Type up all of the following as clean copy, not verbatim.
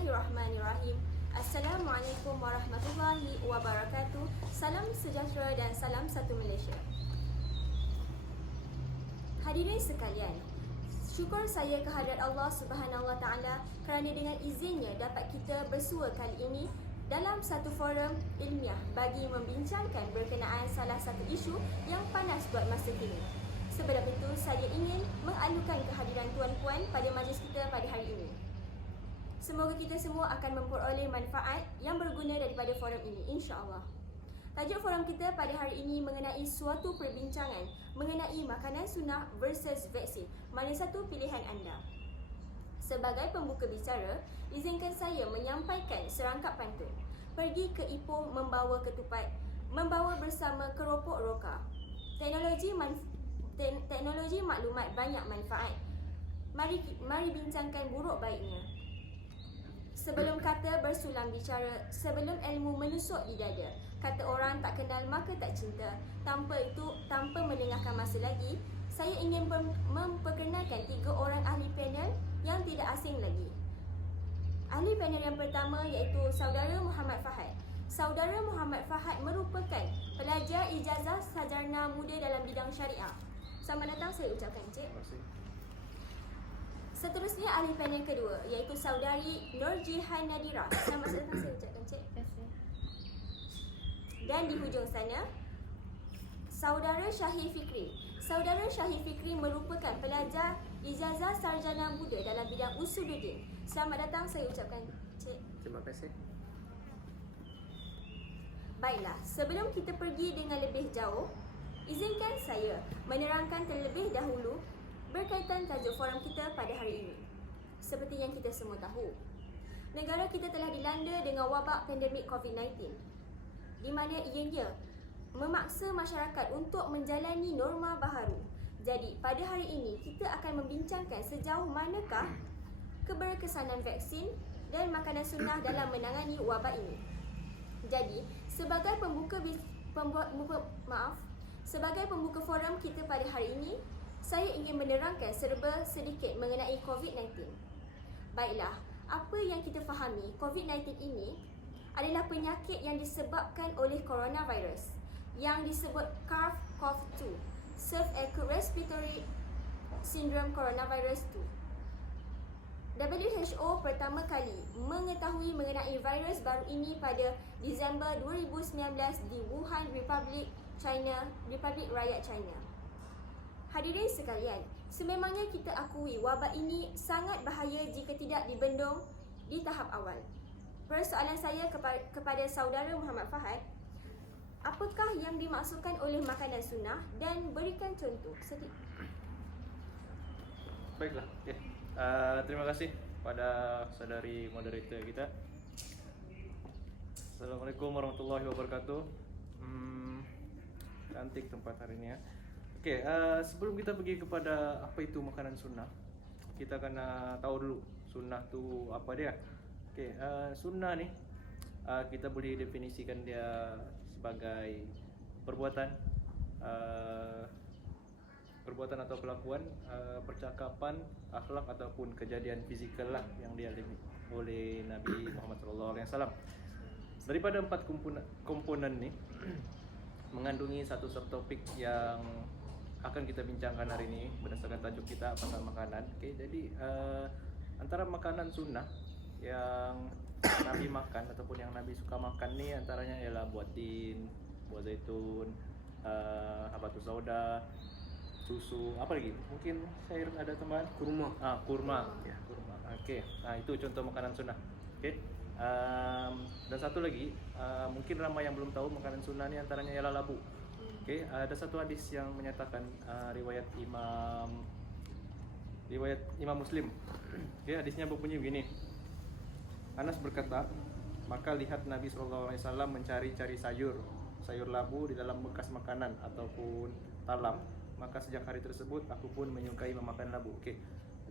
Bismillahirrahmanirrahim. Assalamualaikum warahmatullahi wabarakatuh. Salam sejahtera dan salam satu Malaysia. Hadirin sekalian, syukur saya kehadrat Allah Subhanahu Wa Taala kerana dengan izinnya dapat kita bersua kali ini dalam satu forum ilmiah bagi membincangkan berkenaan salah satu isu yang panas buat masa kini. Sebab itu, saya ingin mengalukan kehadiran tuan-puan pada majlis kita pada hari ini. Semoga kita semua akan memperoleh manfaat yang berguna daripada forum ini, insya-Allah. Tajuk forum kita pada hari ini mengenai suatu perbincangan mengenai makanan sunnah versus vaksin. Mana satu pilihan anda? Sebagai pembuka bicara, izinkan saya menyampaikan serangkap pantun. Pergi ke Ipoh membawa ketupat, membawa bersama keropok roka. Teknologi maklumat banyak manfaat. Mari bincangkan buruk baiknya. Sebelum kata bersulam bicara, sebelum ilmu menusuk di dada. Kata orang tak kenal maka tak cinta. Tanpa melengahkan masa lagi, saya ingin memperkenalkan 3 orang ahli panel yang tidak asing lagi. Ahli panel yang pertama iaitu Saudara Muhammad Fahad. Saudara Muhammad Fahad merupakan pelajar ijazah sarjana muda dalam bidang syariah. Selamat datang saya ucapkan, Encik. Terima kasih. Seterusnya ahli panel kedua iaitu Saudari Nurjihan Nadira. Selamat datang saya ucapkan, Cik. Terima kasih. Dan di hujung sana Saudara Syahir Fikri. Saudara Syahir Fikri merupakan pelajar ijazah sarjana muda dalam bidang usuluddin. Selamat datang saya ucapkan, Cik. Terima kasih. Baiklah, sebelum kita pergi dengan lebih jauh, izinkan saya menerangkan terlebih dahulu berkaitan tajuk forum kita pada hari ini. Seperti yang kita semua tahu, negara kita telah dilanda dengan wabak pandemik COVID-19, di mana ianya memaksa masyarakat untuk menjalani norma baharu. Jadi, pada hari ini kita akan membincangkan sejauh manakah keberkesanan vaksin dan makanan sunnah dalam menangani wabak ini. Jadi, sebagai pembuka forum kita pada hari ini, saya ingin menerangkan serba sedikit mengenai COVID-19. Baiklah, apa yang kita fahami, COVID-19 ini adalah penyakit yang disebabkan oleh coronavirus yang disebut SARS-CoV-2, Acute Respiratory Syndrome Coronavirus 2. WHO pertama kali mengetahui mengenai virus baru ini pada Disember 2019 di Wuhan, Republik Rakyat China. Hadirin sekalian, sememangnya kita akui wabak ini sangat bahaya jika tidak dibendung di tahap awal. Persoalan saya kepada Saudara Muhammad Fahad, apakah yang dimaksudkan oleh makanan sunnah dan berikan contoh sedikit. Baiklah. Okay. Terima kasih pada saudari moderator kita. Assalamualaikum warahmatullahi wabarakatuh. Cantik tempat hari ini ya. Okey, sebelum kita pergi kepada apa itu makanan sunnah, kita kena tahu dulu sunnah tu apa dia. Okey, sunnah ni kita boleh definisikan dia sebagai perbuatan atau kelakuan, percakapan, akhlak ataupun kejadian fizikal lah yang dialami oleh Nabi Muhammad SAW. Daripada 4 komponen ni mengandungi satu subtopik yang akan kita bincangkan hari ini berdasarkan tajuk kita pasal makanan. Okey, jadi antara makanan sunnah yang Nabi makan ataupun yang Nabi suka makan ni antaranya ialah buah tin, buah zaitun, habatus sauda, susu, apa lagi? Mungkin saya ada tambahan kurma. Kurma. Ya, kurma. Okey. Itu contoh makanan sunnah. Okey. Dan satu lagi, mungkin ramai yang belum tahu makanan sunnah ni antaranya ialah labu. Okey, ada satu hadis yang menyatakan riwayat Imam Muslim. Okey, hadisnya berbunyi begini. Anas berkata, maka lihat Nabi SAW mencari-cari sayur labu di dalam bekas makanan ataupun talam, maka sejak hari tersebut aku pun menyukai memakan labu. Okey.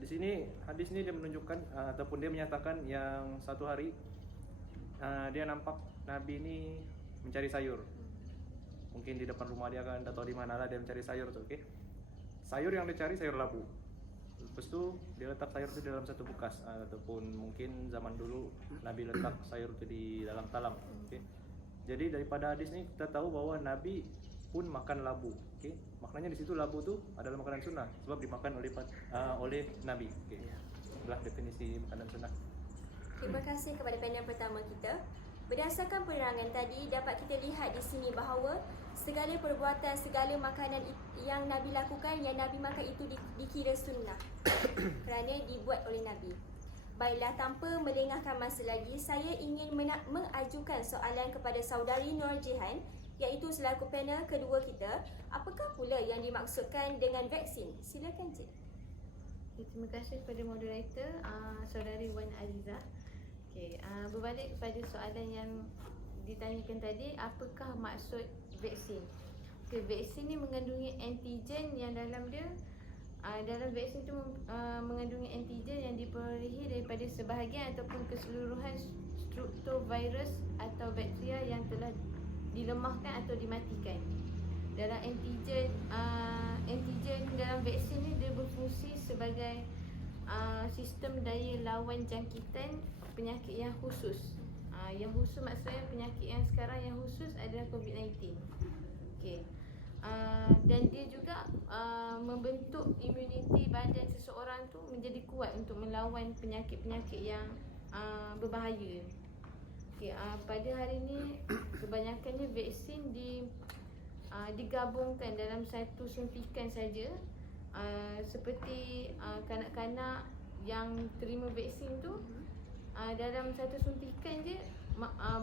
Di sini hadis ini dia menunjukkan ataupun dia menyatakan yang satu hari dia nampak Nabi ini mencari sayur. Mungkin di depan rumah dia kan, atau di mana lah dia mencari sayur tu. Okey. Sayur yang dicari sayur labu. Lepas tu dia letak sayur tu dalam satu bekas, ataupun mungkin zaman dulu Nabi letak sayur tu di dalam talam. Okey. Jadi daripada hadis ni kita tahu bahawa Nabi pun makan labu. Okey. Maknanya di situ labu tu adalah makanan sunnah sebab dimakan oleh Nabi. Okey. Itulah definisi makanan sunnah. Terima kasih kepada panel pertama kita. Berdasarkan penerangan tadi, dapat kita lihat di sini bahawa segala perbuatan, segala makanan yang Nabi lakukan, yang Nabi makan itu dikira sunnah kerana dibuat oleh Nabi. Baiklah, tanpa melengahkan masa lagi, saya ingin mengajukan soalan kepada saudari Nur Jihan, iaitu selaku panel kedua kita. Apakah pula yang dimaksudkan dengan vaksin? Silakan Cik. Terima kasih kepada moderator, saudari Wan Azizah. Berbalik kepada soalan yang ditanyakan tadi, apakah maksud vaksin? Vaksin ni mengandungi antigen yang dalam dia, dalam vaksin tu mengandungi antigen yang diperolehi daripada sebahagian ataupun keseluruhan struktur virus atau bakteria yang telah dilemahkan atau dimatikan. Dalam antigen dalam vaksin ni dia berfungsi sebagai sistem daya lawan jangkitan penyakit yang khusus. Yang khusus maksudnya penyakit yang sekarang yang khusus adalah COVID-19. Okey. Dan dia juga membentuk imuniti badan seseorang tu menjadi kuat untuk melawan penyakit-penyakit yang berbahaya. Okey, pada hari ini kebanyakannya vaksin digabungkan dalam satu suntikan saja. Seperti kanak-kanak yang terima vaksin tu, dalam satu suntikan je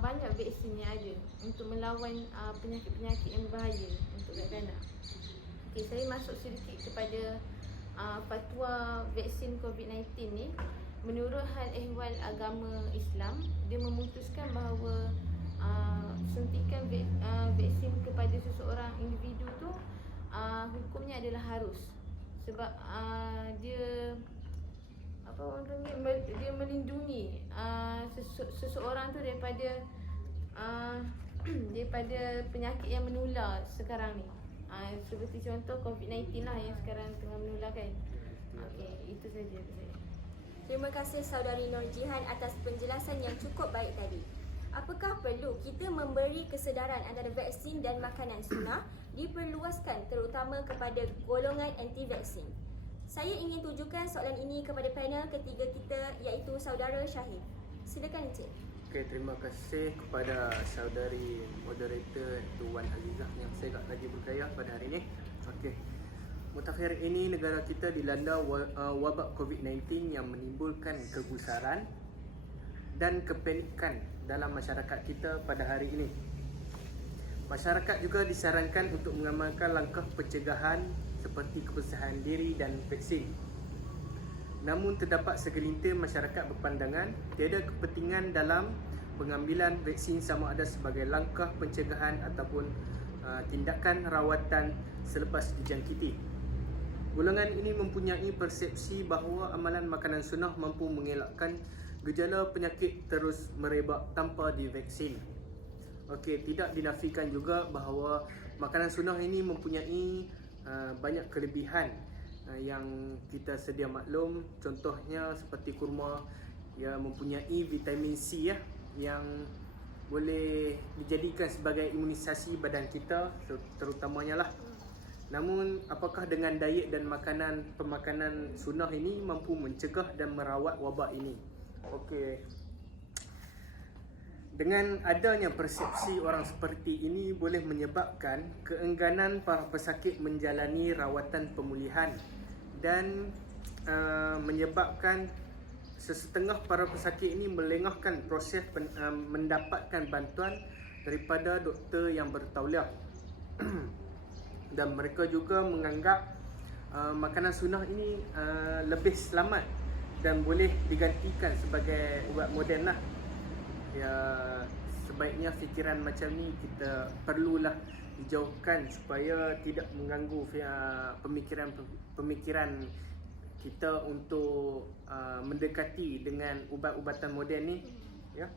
banyak vaksin yang ada untuk melawan penyakit-penyakit yang berbahaya untuk kanak-kanak. Okey, saya masuk sedikit kepada fatwa vaksin COVID-19 ni. Menurut hal ehwal agama Islam, dia memutuskan bahawa suntikan vaksin kepada seseorang individu tu hukumnya adalah harus. Sebab dia dia melindungi seseorang tu daripada daripada penyakit yang menular sekarang ni. Seperti contoh COVID-19 lah yang sekarang tengah menular kan. Okey, itu saja saya. Terima kasih saudari Nur Jihan atas penjelasan yang cukup baik tadi. Apakah perlu kita memberi kesedaran antara vaksin dan makanan sunnah diperluaskan terutama kepada golongan anti-vaksin? Saya ingin tujukan soalan ini kepada panel ketiga kita, iaitu saudara Syahid. Silakan Encik. Okey, terima kasih kepada saudari moderator Tuan Azizah yang saya tak lagi berkaya pada hari ini. Okey. Mutakhir ini negara kita dilanda wabak COVID-19 yang menimbulkan kegusaran dan kepanikan dalam masyarakat kita pada hari ini. Masyarakat juga disarankan untuk mengamalkan langkah pencegahan seperti kebersihan diri dan vaksin. Namun terdapat segelintir masyarakat berpandangan tiada kepentingan dalam pengambilan vaksin sama ada sebagai langkah pencegahan ataupun tindakan rawatan selepas dijangkiti. Golongan ini mempunyai persepsi bahawa amalan makanan sunnah mampu mengelakkan gejala penyakit terus merebak tanpa divaksin. Okey, tidak dinafikan juga bahawa makanan sunnah ini mempunyai banyak kelebihan yang kita sedia maklum. Contohnya seperti kurma yang mempunyai vitamin C yang boleh dijadikan sebagai imunisasi badan kita terutamanya lah. Namun apakah dengan diet dan pemakanan sunnah ini mampu mencegah dan merawat wabak ini? Okey. Dengan adanya persepsi orang seperti ini boleh menyebabkan keengganan para pesakit menjalani rawatan pemulihan dan menyebabkan sesetengah para pesakit ini melengahkan proses mendapatkan bantuan daripada doktor yang bertauliah. Dan mereka juga menganggap makanan sunnah ini lebih selamat dan boleh digantikan sebagai ubat moden lah. Ya, sebaiknya fikiran macam ni kita perlulah dijauhkan supaya tidak mengganggu pemikiran kita untuk mendekati dengan ubat-ubatan moden ni, ya.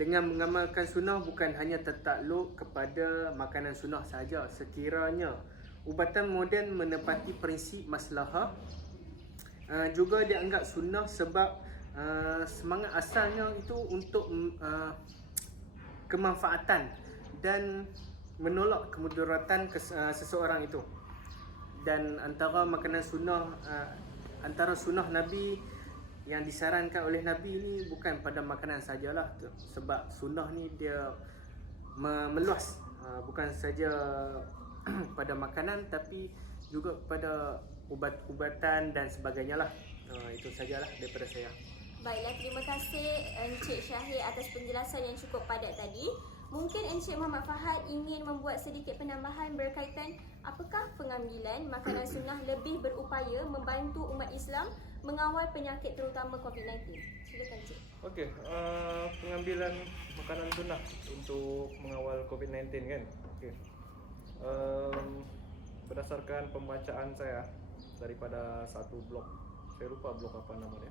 Dengan mengamalkan sunnah bukan hanya tertakluk kepada makanan sunnah sahaja. Sekiranya ubatan moden menepati prinsip maslahah Juga dianggap sunnah sebab semangat asalnya itu untuk kemanfaatan dan menolak kemudaratan seseorang itu. Dan antara makanan sunnah, antara sunnah Nabi yang disarankan oleh Nabi ni bukan pada makanan sajalah, sebab sunnah ni dia meluas, bukan saja pada makanan tapi juga pada ubat-ubatan dan sebagainya lah. Itu sajalah daripada saya. Baiklah, terima kasih Encik Syahir atas penjelasan yang cukup padat tadi. Mungkin Encik Muhammad Fahad ingin membuat sedikit penambahan berkaitan apakah pengambilan makanan sunnah lebih berupaya membantu umat Islam mengawal penyakit terutama COVID-19. Silakan Encik. Okey, pengambilan makanan sunnah untuk mengawal COVID-19 kan. Okey. Berdasarkan pembacaan saya daripada satu blog, saya lupa blog apa namanya,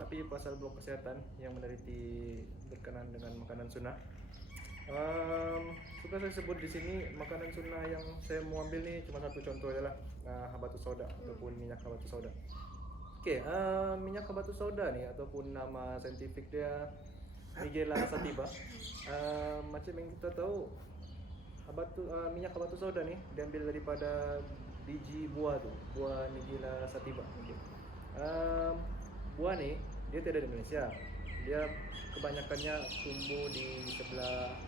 tapi pasal blog kesehatan yang meneliti berkenaan dengan makanan sunnah. Suka saya sebut di sini makanan sunnah yang saya mau ambil ni cuma satu contoh je lah, habatus sauda ataupun minyak habatus sauda. Okey, minyak habatus sauda ni ataupun nama saintifik dia Nigella sativa. Macam yang kita tahu, minyak habatus sauda ni diambil daripada biji buah tu, buah Nigella sativa. Okay. Buah ni dia tidak di Malaysia, dia kebanyakannya tumbuh di sebelah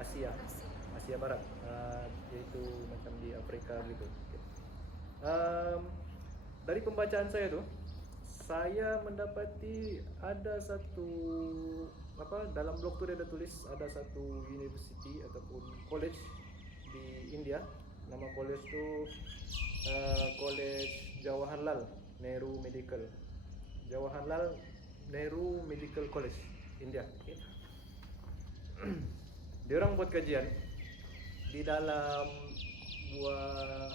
Asia Barat, iaitu macam di Afrika gitu. Okay. Dari pembacaan saya tu, saya mendapati ada satu dalam blog tu dia ada tulis ada satu university ataupun college di India. Nama college tu College Jawaharlal Nehru Medical College, India. Okay. Dia orang buat kajian di dalam buah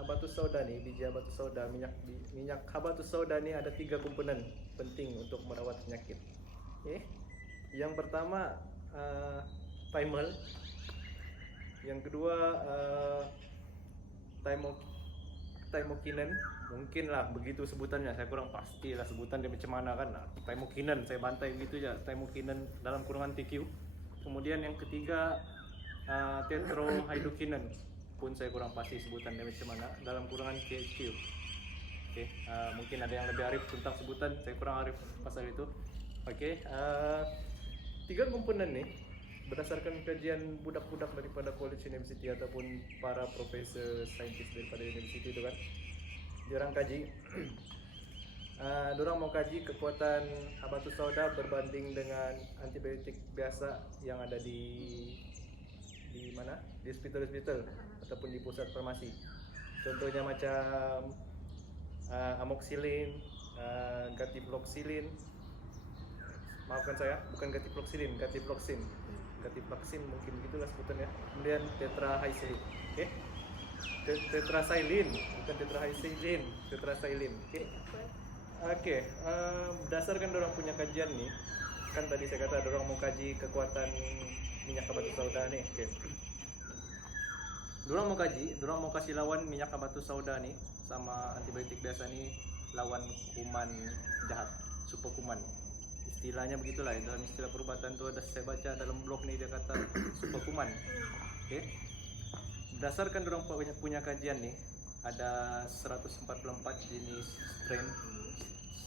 habatus sauda ni, biji habatus sauda, minyak habatus sauda ni ada 3 komponen penting untuk merawat penyakit. Okay. Yang pertama thymol, yang kedua thymokinan, mungkin lah begitu sebutannya, saya kurang pastilah sebutan dia macam mana kan. Thymokinan saya bantai begitu je, thymokinan dalam kurungan TQ. Kemudian yang ketiga tetrohydrokinan, pun saya kurang pasti sebutan dia macam mana, dalam kurungan THQ. Okay. Mungkin ada yang lebih arif tentang sebutan, saya kurang arif pasal itu. Okay. 3 komponen ni berdasarkan kajian budak-budak daripada college university ataupun para profesor saintis daripada universiti itu kan, diorang kaji diorang mau kaji kekuatan habatus sauda berbanding dengan antibiotik biasa yang ada di mana, di hospital ataupun di pusat farmasi. Contohnya macam amoxicillin, gatiploxilin, maafkan saya, bukan gatiploxilin, gatiploxin mungkin begitulah sebutannya. Kemudian tetrahycilin, okay? Tetracycline, bukan tetrahycilin, tetracycline. Okay. Okay. Berdasarkan dorang punya kajian ni, kan tadi saya kata dorang mau kaji kekuatan minyak habatus sauda ni. Okay. Dorang mau kasih lawan minyak habatus sauda ni sama antibiotik biasa ni, lawan kuman jahat, super kuman. Istilahnya begitulah, dalam istilah perubatan tu ada, saya baca dalam blog ni dia kata super kuman. Okay. Berdasarkan dorang punya kajian ni, ada 144 jenis strain.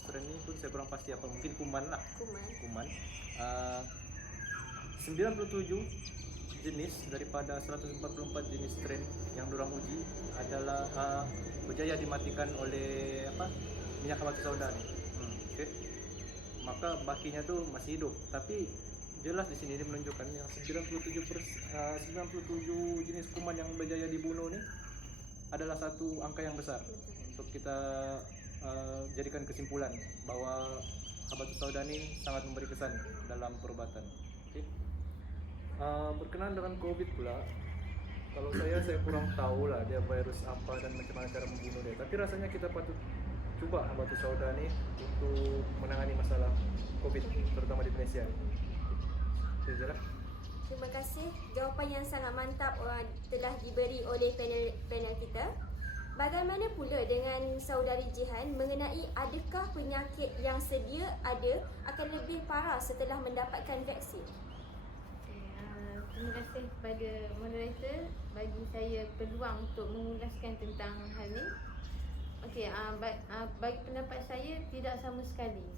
Strain ni pun saya kurang pasti apa, mungkin kuman lah. Kuman. 97 jenis daripada 144 jenis strain yang dorang uji adalah berjaya dimatikan oleh minyak habatus sauda ni. Okay. Maka bakinya tu masih hidup, tapi jelas di sini dia menunjukkan yang 97 jenis kuman yang berjaya dibunuh ni adalah satu angka yang besar untuk kita jadikan kesimpulan bahawa habatus sauda ni sangat memberi kesan dalam perubatan. Okay. Berkenaan dengan COVID pula, kalau saya kurang tahu lah dia virus apa dan macam mana cara membunuh dia, tapi rasanya kita patut cuba habatus sauda ni untuk menangani masalah COVID terutama di Malaysia. Terima kasih, jawapan yang sangat mantap telah diberi oleh panel kita. Bagaimana pula dengan saudari Jihan mengenai adakah penyakit yang sedia ada akan lebih parah setelah mendapatkan vaksin? Terima kasih kepada moderator bagi saya peluang untuk mengulaskan tentang hal ni. Bagi pendapat saya tidak sama sekali.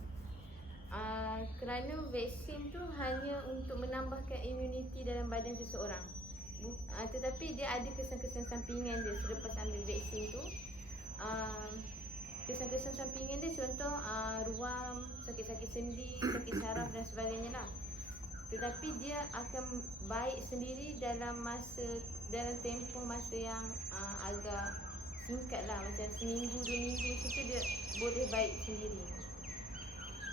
Kerana vaksin tu hanya untuk menambahkan imuniti dalam badan seseorang. Tetapi dia ada kesan-kesan sampingan dia selepas ambil vaksin tu. Kesan-kesan sampingan dia contoh ruam, sakit-sakit sendi, sakit saraf dan sebagainya lah. Tetapi dia akan baik sendiri dalam tempoh masa yang agak singkat lah, macam seminggu, 2 minggu situ dia boleh baik sendiri.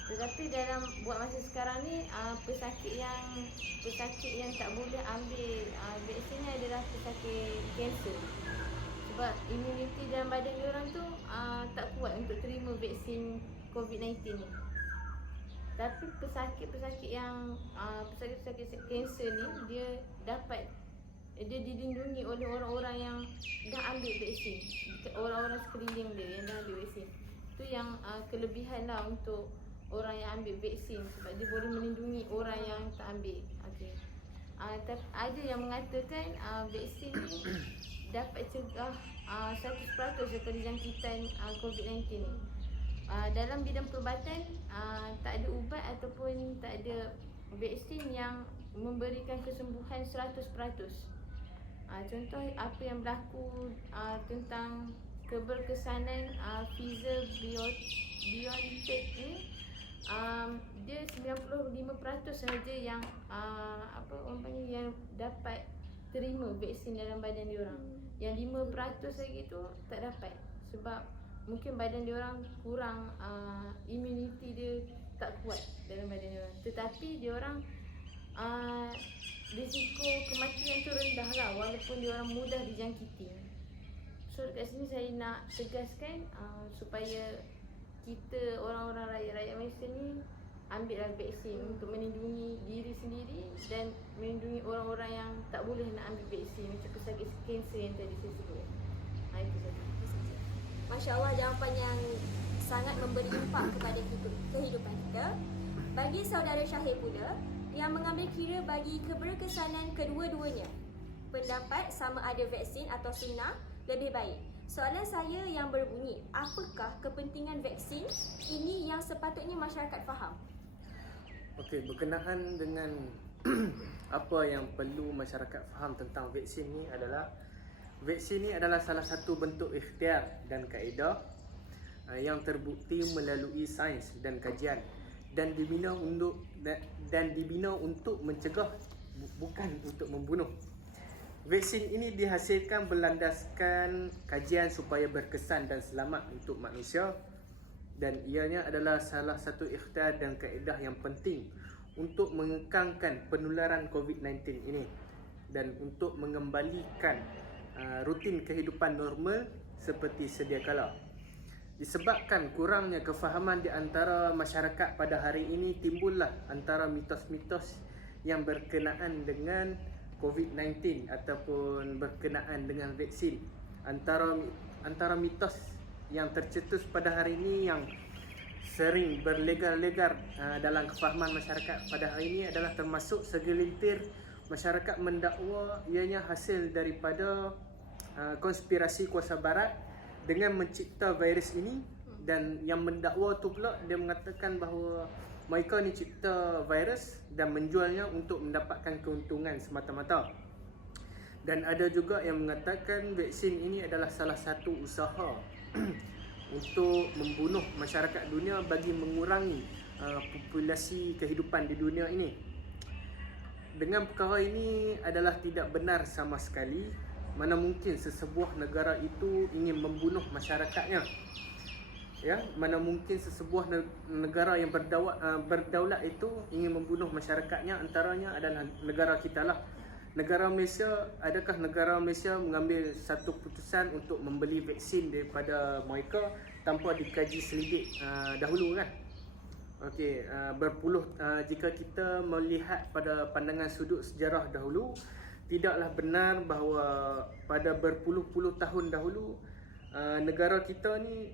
Tetapi dalam buat masa sekarang ni pesakit yang tak boleh ambil vaksin ni adalah pesakit kanser. Sebab imuniti dalam badan diorang tu tak kuat untuk terima vaksin COVID-19 ni. Tapi pesakit-pesakit kanser ni dia dilindungi oleh orang-orang yang dah ambil vaksin, orang-orang sekeliling dia yang dah ambil vaksin. Itu yang kelebihan lah untuk orang yang ambil vaksin, sebab dia boleh melindungi orang yang tak ambil. Tapi ada yang mengatakan vaksin ni dapat cegah 100% daripada jangkitan COVID-19 ni. Dalam bidang perubatan tak ada ubat ataupun tak ada vaksin yang memberikan kesembuhan 100%. Contoh apa yang berlaku tentang keberkesanan Pfizer-BioNTech ni, dia 95% sahaja yang yang dapat terima vaksin dalam badan diorang. Yang 5% lagi tu tak dapat sebab mungkin badan diorang kurang immunity dia tak kuat dalam badan diorang. Tetapi diorang risiko kematian tu rendah lah walaupun diorang mudah dijangkiti. So dekat sini saya nak tegaskan supaya kita orang-orang rakyat Malaysia ni ambillah vaksin untuk melindungi diri sendiri dan melindungi orang-orang yang tak boleh nak ambil vaksin macam pesakit kanser yang tadi saya sebut. Itu saja. Masya Allah, jawapan yang sangat memberi impak kepada kehidupan kita. Bagi saudara Syahir pula yang mengambil kira bagi keberkesanan kedua-duanya, pendapat sama ada vaksin atau sunnah lebih baik. Soalan saya yang berbunyi, apakah kepentingan vaksin ini yang sepatutnya masyarakat faham? Okey, berkenaan dengan apa yang perlu masyarakat faham tentang vaksin ni adalah vaksin ni adalah salah satu bentuk ikhtiar dan kaedah yang terbukti melalui sains dan kajian dan dibina untuk mencegah, bukan untuk membunuh. Vaksin ini dihasilkan berlandaskan kajian supaya berkesan dan selamat untuk manusia, dan ianya adalah salah satu ikhtiar dan kaedah yang penting untuk mengekangkan penularan COVID-19 ini dan untuk mengembalikan rutin kehidupan normal seperti sedia kala. Disebabkan kurangnya kefahaman di antara masyarakat pada hari ini, timbullah antara mitos-mitos yang berkenaan dengan COVID-19 ataupun berkenaan dengan vaksin. Antara mitos yang tercetus pada hari ini yang sering berlegar-legar dalam kefahaman masyarakat pada hari ini adalah termasuk segelintir masyarakat mendakwa ianya hasil daripada konspirasi kuasa barat dengan mencipta virus ini, dan yang mendakwa tu pula dia mengatakan bahawa mereka ni cipta virus dan menjualnya untuk mendapatkan keuntungan semata-mata. Dan ada juga yang mengatakan vaksin ini adalah salah satu usaha untuk membunuh masyarakat dunia bagi mengurangi populasi kehidupan di dunia ini. Dengan perkara ini adalah tidak benar sama sekali. Mana mungkin sesebuah negara itu ingin membunuh masyarakatnya. Ya, mana mungkin sesebuah negara yang berdaulat itu ingin membunuh masyarakatnya. Antaranya adalah negara kita lah. Negara Malaysia, adakah negara Malaysia mengambil satu keputusan untuk membeli vaksin daripada mereka tanpa dikaji selidik dahulu kan? Okey, jika kita melihat pada pandangan sudut sejarah dahulu, tidaklah benar bahawa pada berpuluh-puluh tahun dahulu negara kita ni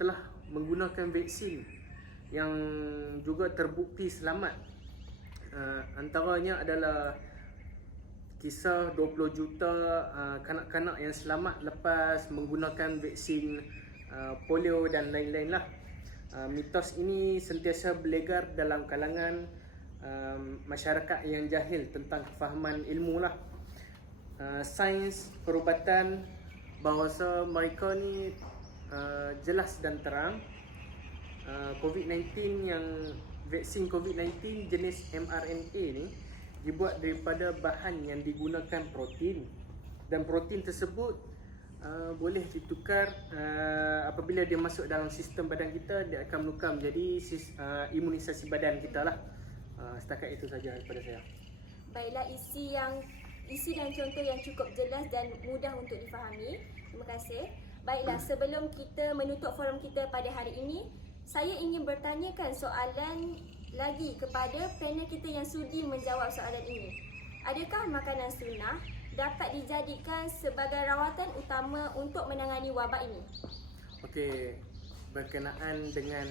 telah menggunakan vaksin yang juga terbukti selamat. Antaranya adalah kisah 20 juta kanak-kanak yang selamat lepas menggunakan vaksin polio dan lain-lain lah. Mitos ini sentiasa berlegar dalam kalangan masyarakat yang jahil tentang kefahaman ilmu lah. Sains perubatan bahawa mereka ni jelas dan terang. COVID-19 yang vaksin COVID-19 jenis mRNA ni dibuat daripada bahan yang digunakan protein, dan protein tersebut boleh ditukar apabila dia masuk dalam sistem badan kita, dia akan menukar menjadi imunisasi badan kita lah. Setakat itu saja daripada saya. Baiklah, isi dan contoh yang cukup jelas dan mudah untuk difahami. Terima kasih. Baiklah, sebelum kita menutup forum kita pada hari ini, saya ingin bertanyakan soalan lagi kepada panel kita yang sudi menjawab soalan ini. Adakah makanan sunnah dapat dijadikan sebagai rawatan utama untuk menangani wabak ini? Okey, berkenaan dengan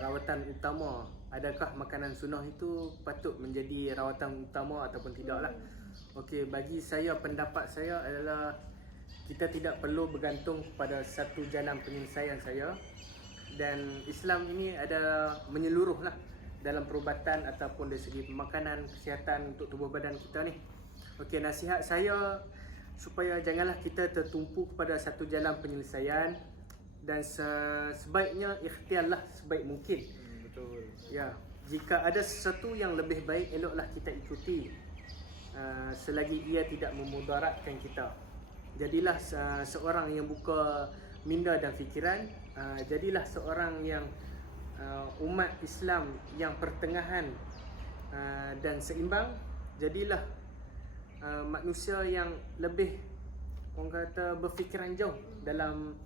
rawatan utama, adakah makanan sunnah itu patut menjadi rawatan utama ataupun tidaklah? Okey, bagi saya, pendapat saya adalah kita tidak perlu bergantung pada satu jalan penyelesaian saya, dan Islam ini ada menyeluruh lah dalam perubatan ataupun dari segi makanan, kesihatan untuk tubuh badan kita ni. Okey, nasihat saya supaya janganlah kita tertumpu kepada satu jalan penyelesaian, dan sebaiknya ikhtiarlah sebaik mungkin. Betul. Ya, jika ada sesuatu yang lebih baik, eloklah kita ikuti selagi ia tidak memudaratkan kita. Jadilah seorang yang buka minda dan fikiran, jadilah seorang yang umat Islam yang pertengahan dan seimbang. Jadilah manusia yang lebih, orang kata, berfikiran jauh dalam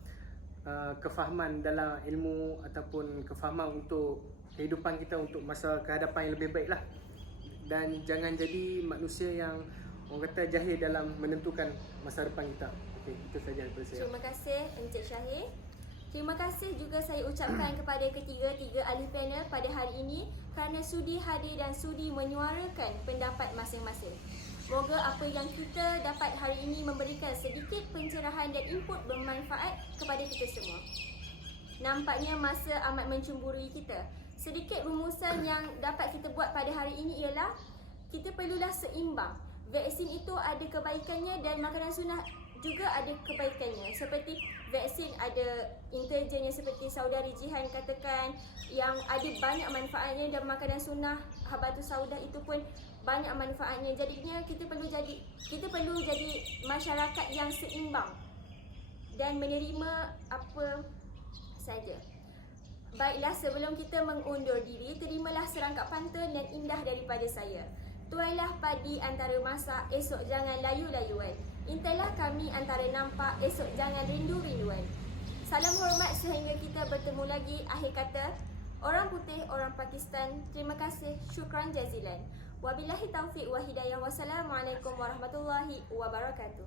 kefahaman dalam ilmu ataupun kefahaman untuk kehidupan kita untuk masa kehadapan yang lebih baik lah. Dan jangan jadi manusia yang, orang kata, jahil dalam menentukan masa depan kita. Okey, itu saja daripada saya. Terima kasih Encik Syahir. Terima kasih juga saya ucapkan kepada ketiga ahli panel pada hari ini kerana sudi hadir dan sudi menyuarakan pendapat masing-masing. Moga apa yang kita dapat hari ini memberikan sedikit pencerahan dan input bermanfaat kepada kita semua. Nampaknya masa amat mencemburui kita. Sedikit rumusan yang dapat kita buat pada hari ini ialah kita perlulah seimbang. Vaksin itu ada kebaikannya dan makanan sunnah juga ada kebaikannya. Seperti vaksin ada intelijennya seperti saudari Jihan katakan, yang ada banyak manfaatnya, dan makanan sunnah habatus saudah itu pun banyak manfaatnya. Jadinya kita perlu jadi masyarakat yang seimbang dan menerima apa saja. Baiklah, sebelum kita mengundur diri, terimalah serangkap pantun dan indah daripada saya. Tuailah padi antara masak, esok jangan layu-layuan. Intailah kami antara nampak, esok jangan rindu-rinduan. Salam hormat sehingga kita bertemu lagi. Akhir kata, orang putih, orang Pakistan, terima kasih, syukran jazilan. Wabillahi taufiq wa hidayah. Wassalamualaikum warahmatullahi wabarakatuh.